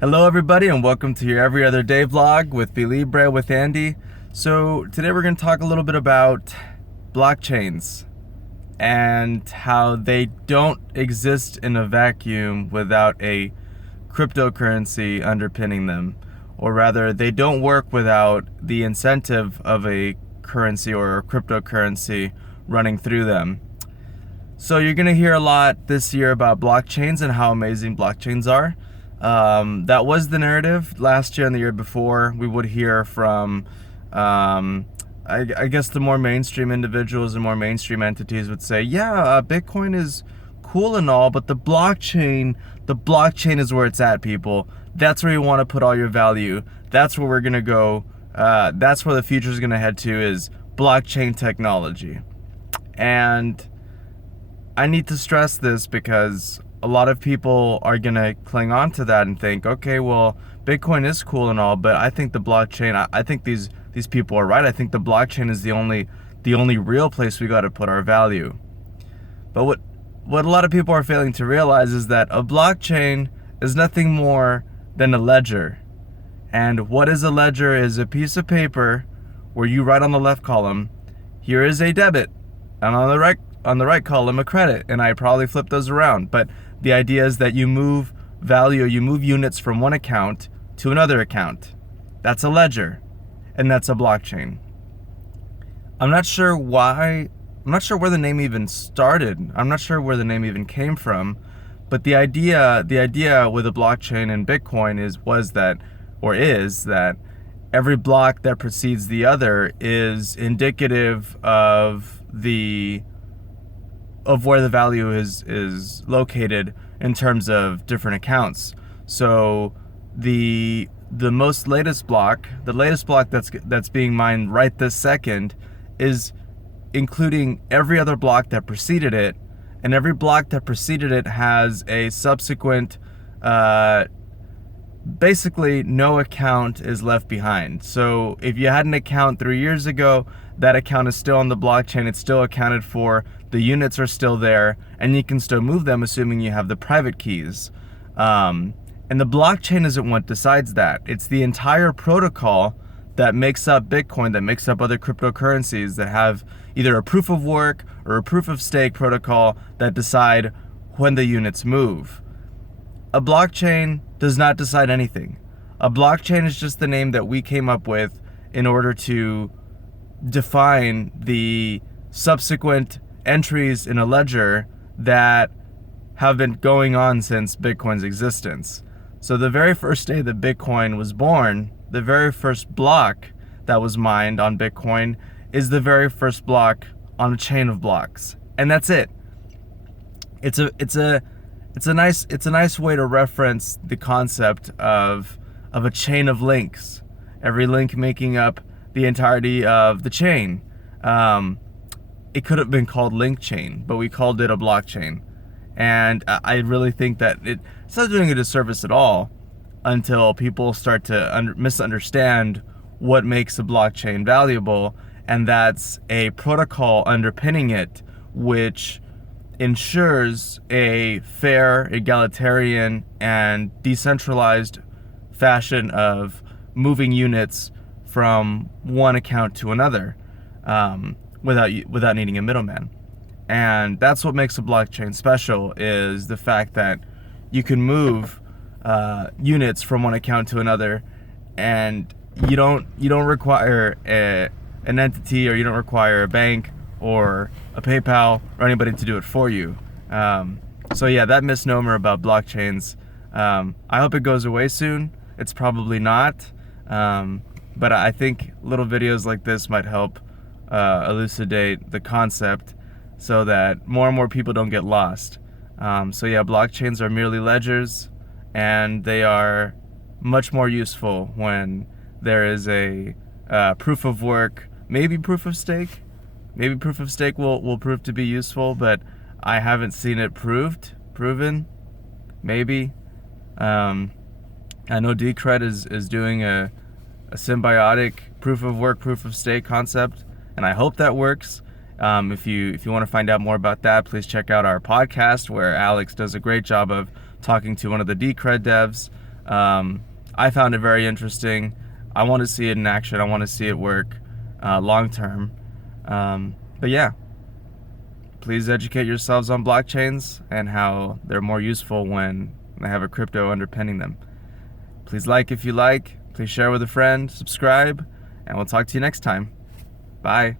Hello everybody and welcome to your Every Other Day vlog with Libre with Andy. So today we're going to talk a little bit about blockchains and how they don't exist in a vacuum without a cryptocurrency underpinning them. Or rather, they don't work without the incentive of a currency or a cryptocurrency running through them. So you're going to hear a lot this year about blockchains and how amazing blockchains are. That was the narrative last year and the year before. We would hear from, I guess the more mainstream individuals and more mainstream entities would say, yeah, Bitcoin is cool and all, but the blockchain is where it's at, people. That's where you want to put all your value. That's where we're going to go. That's where the future is going to head to, is blockchain technology. And I need to stress this because a lot of people are going to cling on to that and think, okay, well, Bitcoin is cool and all, but I think the blockchain, I think these people are right. I think the blockchain is the only real place we got to put our value. But what a lot of people are failing to realize is that a blockchain is nothing more than a ledger. And what is a ledger is a piece of paper where you write on the left column, here is a debit, and on the right column a credit, and I probably flip those around. But the idea is that you move value, you move units from one account to another account. That's a ledger, and that's a blockchain. I'm not sure where the name even started. I'm not sure where the name even came from, but the idea with a blockchain and Bitcoin is that every block that precedes the other is indicative of where the value is located in terms of different accounts. So the latest block that's being mined right this second is including every other block that preceded it, and every block that preceded it has a subsequent basically no account is left behind. So if you had an account 3 years ago, that account is still on the blockchain, it's still accounted for, the units are still there, and you can still move them assuming you have the private keys. And the blockchain isn't what decides that. It's the entire protocol that makes up Bitcoin, that makes up other cryptocurrencies that have either a proof of work or a proof of stake protocol that decide when the units move. A blockchain does not decide anything. A blockchain is just the name that we came up with in order to define the subsequent entries in a ledger that have been going on since Bitcoin's existence. So the very first day that Bitcoin was born, the very first block that was mined on Bitcoin is the very first block on a chain of blocks. And that's it. It's a nice way to reference the concept of a chain of links. Every link making up the entirety of the chain. It could have been called link chain, but we called it a blockchain. And I really think that it's not doing a disservice at all until people start to misunderstand what makes a blockchain valuable, and that's a protocol underpinning it, which ensures a fair, egalitarian, and decentralized fashion of moving units from one account to another without needing a middleman. And that's what makes a blockchain special, is the fact that you can move units from one account to another, and you don't require an entity, or you don't require a bank or a PayPal or anybody to do it for you. So yeah, that misnomer about blockchains, I hope it goes away soon. It's probably not, but I think little videos like this might help elucidate the concept so that more and more people don't get lost. So yeah, blockchains are merely ledgers, and they are much more useful when there is a proof of work, maybe proof of stake. Maybe proof of stake will prove to be useful, but I haven't seen it proven. Maybe. I know Decred is doing a symbiotic proof of work, proof of stake concept, and I hope that works. If you want to find out more about that, please check out our podcast where Alex does a great job of talking to one of the Decred devs. I found it very interesting. I want to see it in action. I want to see it work long term. But yeah, please educate yourselves on blockchains and how they're more useful when they have a crypto underpinning them. Please like if you like. Please share with a friend, subscribe, and we'll talk to you next time. Bye.